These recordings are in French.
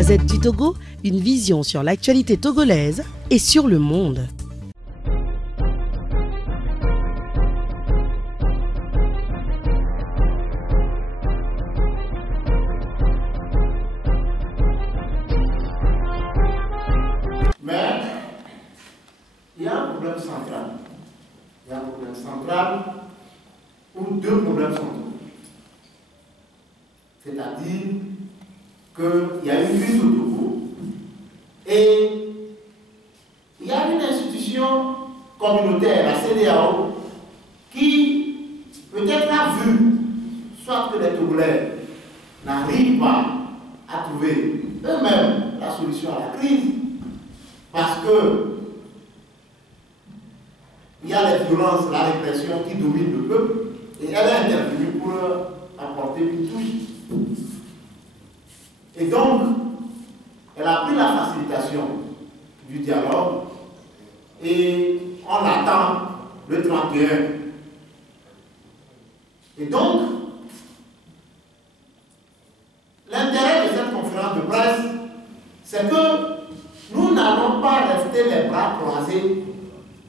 Gazette du Togo, une vision sur l'actualité togolaise et sur le monde. Mais il y a un problème central. Il y a un problème central ou deux problèmes centraux. C'est-à-dire qu'il y a une crise au Togo et il y a une institution communautaire, la CEDEAO, qui peut-être a vu, soit que les Togolais n'arrivent pas à trouver eux-mêmes la solution à la crise, parce que il y a les violences, la répression qui domine le peuple, et elle est intervenue pour apporter une touche. Et donc, elle a pris la facilitation du dialogue et on attend le 31. Et donc, l'intérêt de cette conférence de presse, c'est que nous n'allons pas rester les bras croisés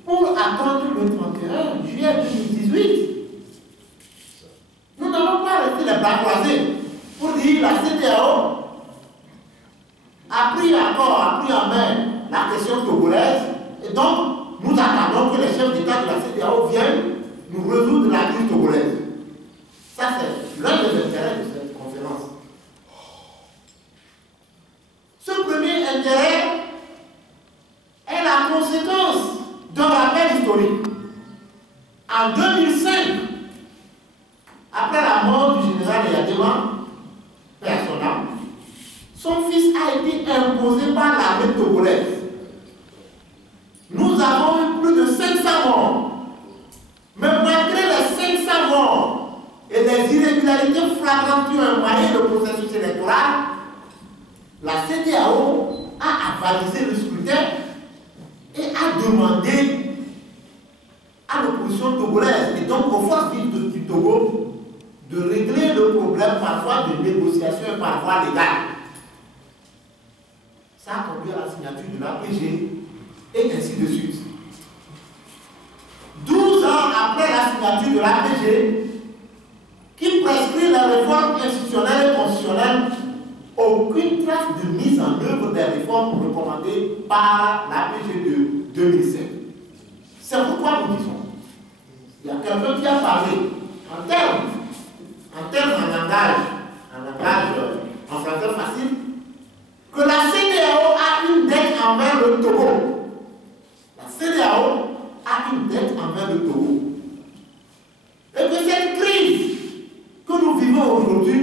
pour attendre le 31 juillet 2018. Nous n'allons pas rester les bras croisés pour dire la CEDEAO a pris en main la question togolaise et donc nous attendons que les chefs d'État de la CEDEAO viennent nous résoudre la crise togolaise. Ça, c'est l'un des intérêts de cette conférence. Ce premier intérêt est la conséquence d'un rappel historique. En 2005, après la mort du général Yadema, personnel, son fils a été imposé par l'armée togolaise. Nous avons eu plus de 500 morts. Mais malgré les 500 morts et les irrégularités flagrantes qui ont émaillé le processus électoral, la CEDEAO a avalisé le scrutin et a demandé à l'opposition togolaise et donc aux forces vives du Togo de régler le problème parfois de négociation et parfois légale. Ça a conduit à la signature de l'APG et ainsi de suite. 12 ans après la signature de l'APG, qui prescrit la réforme institutionnelle et constitutionnelle, aucune trace de mise en œuvre des réformes recommandées par l'APG de 2007. C'est pourquoi nous disons, il y a quelqu'un qui a parlé en termes en langage en français facile, que la CEDEAO a une dette envers le Togo. La CEDEAO a une dette envers le Togo. Et que cette crise que nous vivons aujourd'hui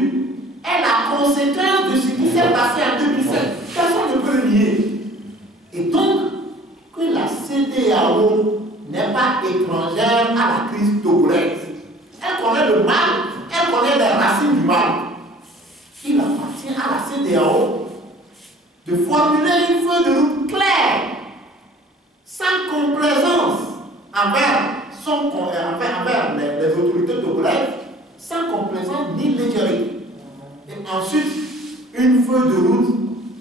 est la conséquence de ce qui s'est passé en 2007. Personne ne peut le nier. Et donc, que la CEDEAO n'est pas étrangère à la crise togolaise. Elle connaît le mal, elle connaît les racines du mal. Il appartient à la CEDEAO de formuler une feuille de route claire, sans complaisance envers les autorités togolaises, sans complaisance ni légèreté. Et ensuite, une feuille de route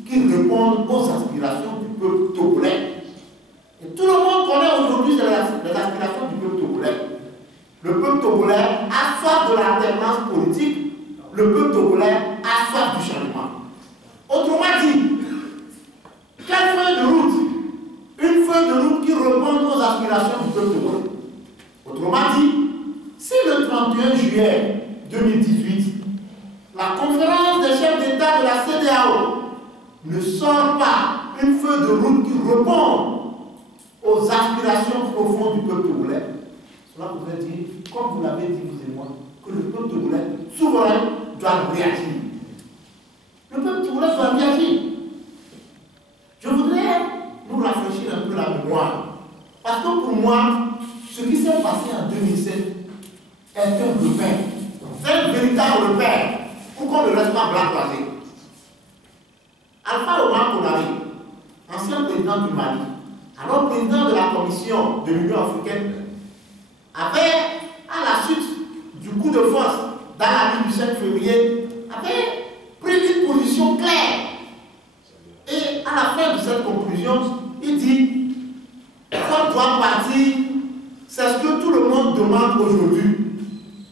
qui réponde aux aspirations du peuple togolais. Et tout le monde connaît aujourd'hui les aspirations du peuple togolais. Le peuple togolais a soif de l'alternance politique, le peuple togolais a soif du changement. Autrement dit, quelle feuille de route? Une feuille de route qui répond aux aspirations du peuple togolais. Autrement dit, si le 31 juillet 2018, la conférence des chefs d'État de la CEDEAO ne sort pas une feuille de route qui répond aux aspirations profondes du peuple togolais, cela voudrait dire, comme vous l'avez dit vous et moi, que le peuple togolais souverain doit réagir. Le peuple togolais doit réagir. Je voudrais nous rafraîchir un peu la mémoire. Parce que pour moi, ce qui s'est passé en 2007 est un repère. C'est un véritable repère pour qu'on ne reste pas blanc croisé. Alpha Omar Konaré, ancien président du Mali, alors président de la Commission de l'Union africaine, avait, à la suite du coup de force dans la nuit du 7 février, avait pris une position claire exemple aujourd'hui.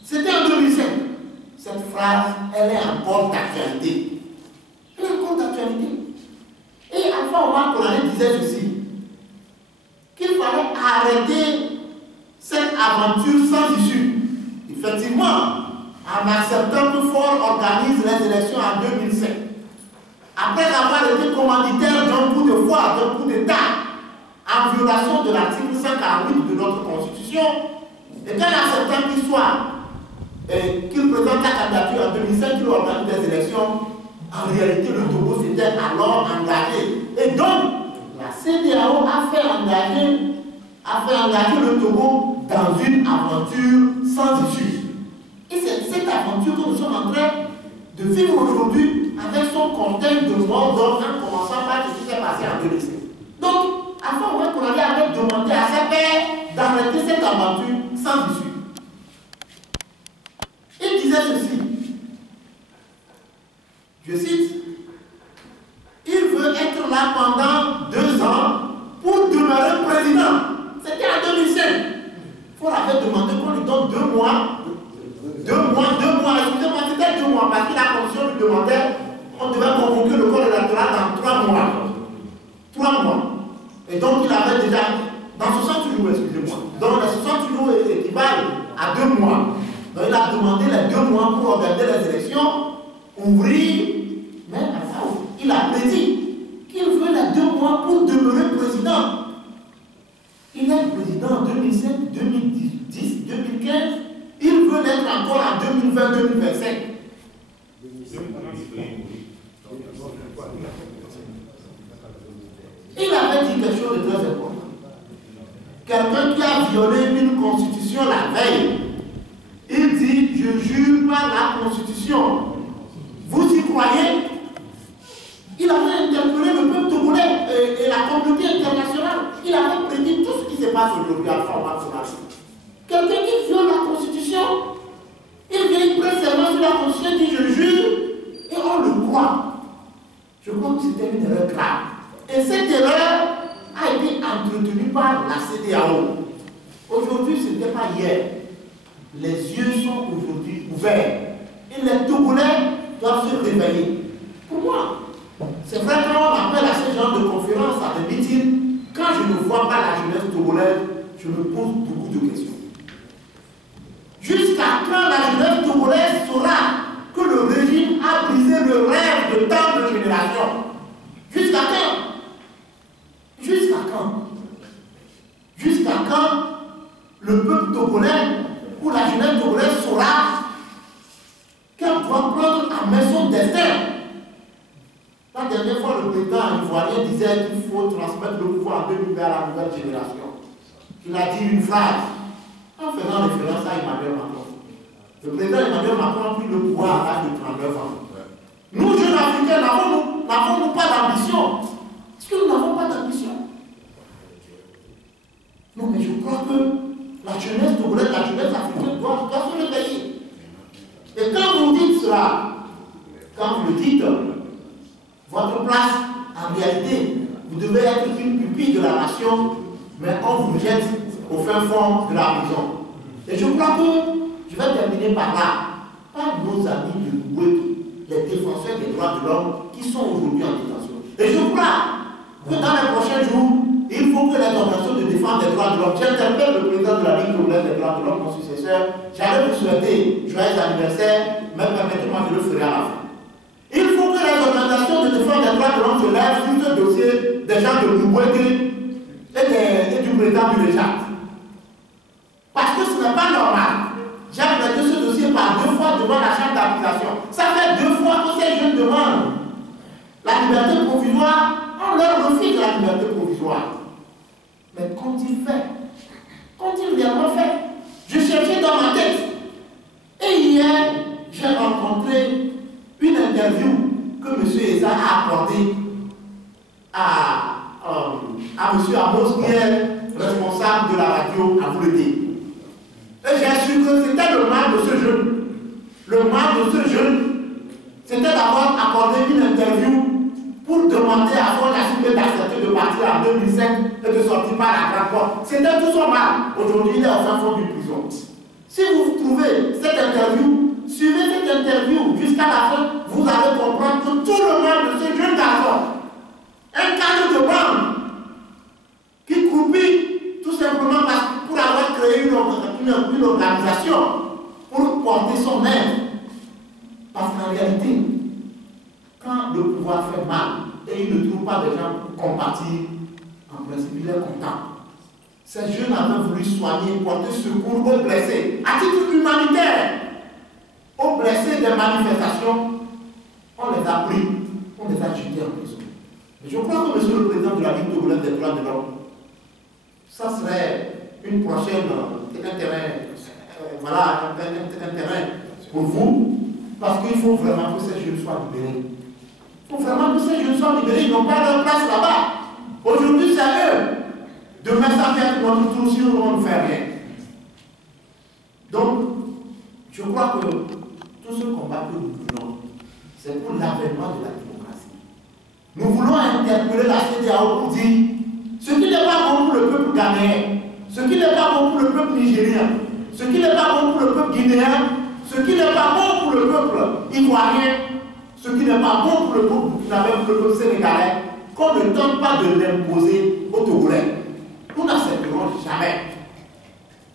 C'était en 2005. Cette phrase, elle est encore d'actualité. Elle est encore d'actualité. Et Alpha Omar Konaré disait ceci, qu'il fallait arrêter cette aventure sans issue. Effectivement, en acceptant que Ford organise les élections en 2005, après avoir été commanditaire d'un coup de foi, d'un coup d'État, en violation de l'article 148 de notre Constitution, et qu'en acceptant qu'il présente la candidature en 2005, qu'il organise des élections, en réalité, le Togo s'était alors engagé. Et donc, la CEDEAO a fait engager le Togo dans une aventure sans issue. Et c'est cette aventure que nous sommes en train de vivre aujourd'hui avec son cortège de morts d'hommes en commençant par ce qui s'est passé en 2005. Donc, avant qu'on avait demandé à ses pairs d'arrêter cette aventure sans issue. Il disait ceci, je cite, il veut être là pendant 2 ans pour demeurer président. C'était en 2005. Il avait demandé qu'on lui donne 2 mois. 2 mois, excusez-moi, c'était 2 mois, parce que la commission lui demandait, on devait convoquer le corps électoral dans 3 mois. 3 mois. Et donc il avait déjà, dans 60 jours, excusez-moi, donc les 60 jours équivalent à 2 mois. Donc il a demandé les 2 mois pour organiser les élections, ouvrir, mais il a prédit qu'il veut les 2 mois pour demeurer président. Il est président en 2007, 2010, 2015. Il veut l'être encore en 2020-2025. Il avait dit quelque chose de très important. Quelqu'un qui a violé une constitution la veille, il dit, je jure par la constitution. Vous y croyez? Il avait interpellé le peuple togolais et la communauté internationale. Il avait prédit tout ce qui se passe aujourd'hui à Omar Konaré. Quelqu'un qui viole la constitution, il vient, il prête serment sur la constitution, il dit je jure, et on le croit. Je crois que c'était une erreur grave. Et cette erreur a été entretenue par la CEDEAO. Aujourd'hui, ce n'était pas hier. Les yeux sont aujourd'hui ouverts. Et les Togolais doivent se réveiller. Pour moi, c'est vrai quand on appelle à ce genre de conférences, à des meetings, quand je ne vois pas la jeunesse togolaise, je me pose beaucoup de questions. Jusqu'à quand la jeunesse togolaise saura que le régime a brisé le rêve de tant de générations? Jusqu'à quand? Jusqu'à quand? Jusqu'à quand le peuple togolais ou la jeunesse togolaise saura qu'elle doit prendre à main son destin? La dernière fois, le président ivoirien disait qu'il faut transmettre le pouvoir en 2020 à la nouvelle génération. Il a dit une phrase en faisant référence à Emmanuel Macron. Le président Emmanuel Macron a pris le pouvoir à l'âge de 39 ans. Nous, jeunes Africains, n'avons-nous pas d'ambition? Est-ce que nous n'avons pas d'ambition? Non, mais je crois que la jeunesse togolaise, la jeunesse africaine doit se réveiller. Et quand vous dites cela, quand vous le dites, votre place, en réalité, vous devez être une pupille de la nation, mais on vous jette au fin fond de la prison. Et je crois que, je vais terminer par là, par nos amis de Bouéki, les défenseurs des droits de l'homme qui sont aujourd'hui en détention. Et je crois que dans les prochains jours, il faut que les organisations de défense des droits de l'homme, j'interpelle le président de la Ligue togolaise des droits de l'homme, mon successeur, j'allais vous souhaiter joyeux anniversaire, mais permettez-moi, je le ferai à la fin. Il faut que les organisations de défense des droits de l'homme se lèvent sur ce dossier des gens de Bouéki et du président du Réjat. Parce que ce n'est pas normal. J'ai traité ce dossier par 2 fois devant la chambre d'accusation. Ça fait 2 fois que ces jeunes demandent la liberté provisoire, on leur refuse la liberté provisoire. Mais qu'ont-ils fait? Qu'ont-ils réellement fait? Je cherchais dans ma tête. Et hier, j'ai rencontré une interview que M. Eza a accordée à M. Amos, qui est responsable de la radio à Boulété. Et j'ai su que c'était le mal de ce jeune. Le mal de ce jeune, c'était d'avoir accordé une interview pour demander à son assisté d'accepter de partir en 2005 et de sortir par la grande porte. C'était tout son mal. Aujourd'hui, il est au fin fond d'une prison. Si vous trouvez cette interview, suivez cette interview jusqu'à la fin, vous allez comprendre que tout le monde de ce jeune garçon, un cadre de bande, qui croupit tout simplement pour avoir créé une organisation pour porter son aide. Parce qu'en réalité, quand le pouvoir fait mal et il ne trouve pas de gens pour compatir, en principe, il est content. Ces jeunes avaient voulu soigner, porter secours aux blessés, à titre humanitaire. Aux blessés des manifestations, on les a pris, on les a jetés en prison. Et je crois que monsieur le président de la Ligue togolaise des droits de l'homme, ça serait une prochaine, un terrain pour vous, parce qu'il faut vraiment que ces jeunes soient libérés. Il faut vraiment que ces jeunes soient libérés, ils n'ont pas leur place là-bas. Aujourd'hui, c'est eux. Demain, ça vient de notre tour si on ne fait rien. Donc, je crois que tout ce combat que nous voulons, c'est pour l'avènement de la démocratie. Nous voulons interpeller la CEDEAO pour dire ce qui n'est pas bon pour le peuple ghanéen, ce qui n'est pas bon pour le peuple nigérien, ce qui n'est pas bon pour le peuple guinéen, ce qui n'est pas bon pour le peuple ivoirien, ce qui n'est pas bon pour le peuple burkinabé, pour le peuple sénégalais, qu'on ne tente pas de l'imposer aux Togolais. Nous n'accepterons jamais.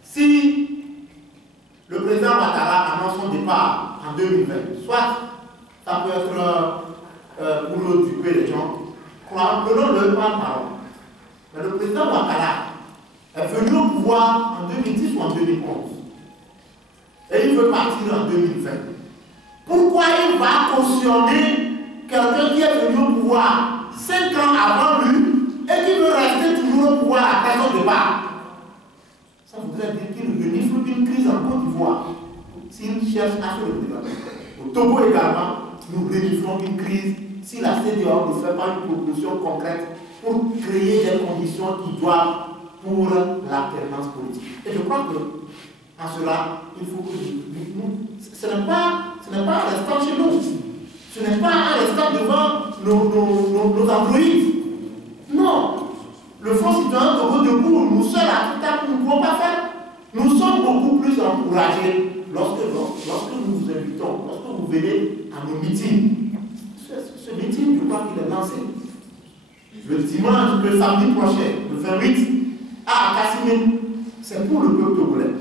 Si le président Ouattara annonce son départ en 2020, soit ça peut être pour le duper les gens, prenons-le par parole. Mais le président Ouattara est venu au pouvoir en 2010 ou en 2011. Et il veut partir en 2020. Pourquoi il va cautionner quelqu'un qui est venu au pouvoir 5 ans avant lui et qui veut rester toujours au pouvoir après son départ? Ça voudrait dire qu'il renifle une crise en Côte d'Ivoire s'il cherche à se représenter. Au Togo également, nous reniflons une crise si la CEDEAO ne fait pas une proposition concrète pour créer des conditions idoines pour l'alternance politique. Et je crois que en cela, il faut que nous, ce n'est pas un restant chez nous, ce n'est pas un restant devant nos androïdes. Non, le Front citoyen Togo debout, nous seuls à tout à nous ne pouvons pas faire. Nous sommes beaucoup plus encouragés lorsque nous vous invitons, lorsque vous venez à nos meetings. Ce meeting, je crois qu'il est lancé le dimanche, le samedi prochain, le 28, à Kassimé. C'est pour le peuple togolais.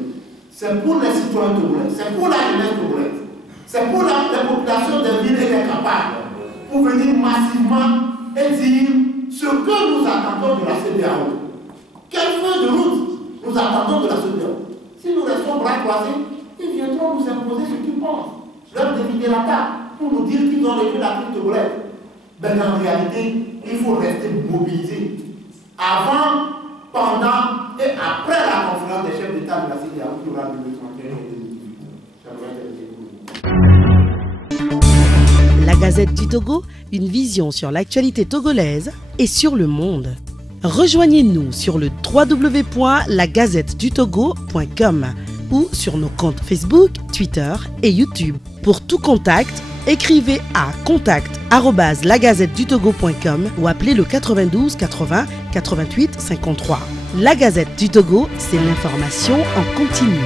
C'est pour les citoyens togolais, c'est pour la jeunesse togolaise, c'est pour les populations des villes et des campagnes, pour venir massivement et dire ce que nous attendons de la CEDEAO. Quelle feuille de route nous attendons de la CEDEAO? Si nous restons bras croisés, ils viendront nous imposer ce qu'ils pensent, leur dévider la table, pour nous dire qu'ils ont réglé la crise togolaise. Mais en réalité, il faut rester mobilisé avant, pendant et après la conférence des chefs d'État de la CEDEAO qui aura lieu le 31 et La Gazette du Togo, une vision sur l'actualité togolaise et sur le monde. Rejoignez-nous sur le www.lagazettedutogo.com ou sur nos comptes Facebook, Twitter et YouTube. Pour tout contact, écrivez à contact@lagazettedutogo.com ou appelez le 92 80 88 53. La Gazette du Togo, c'est l'information en continu.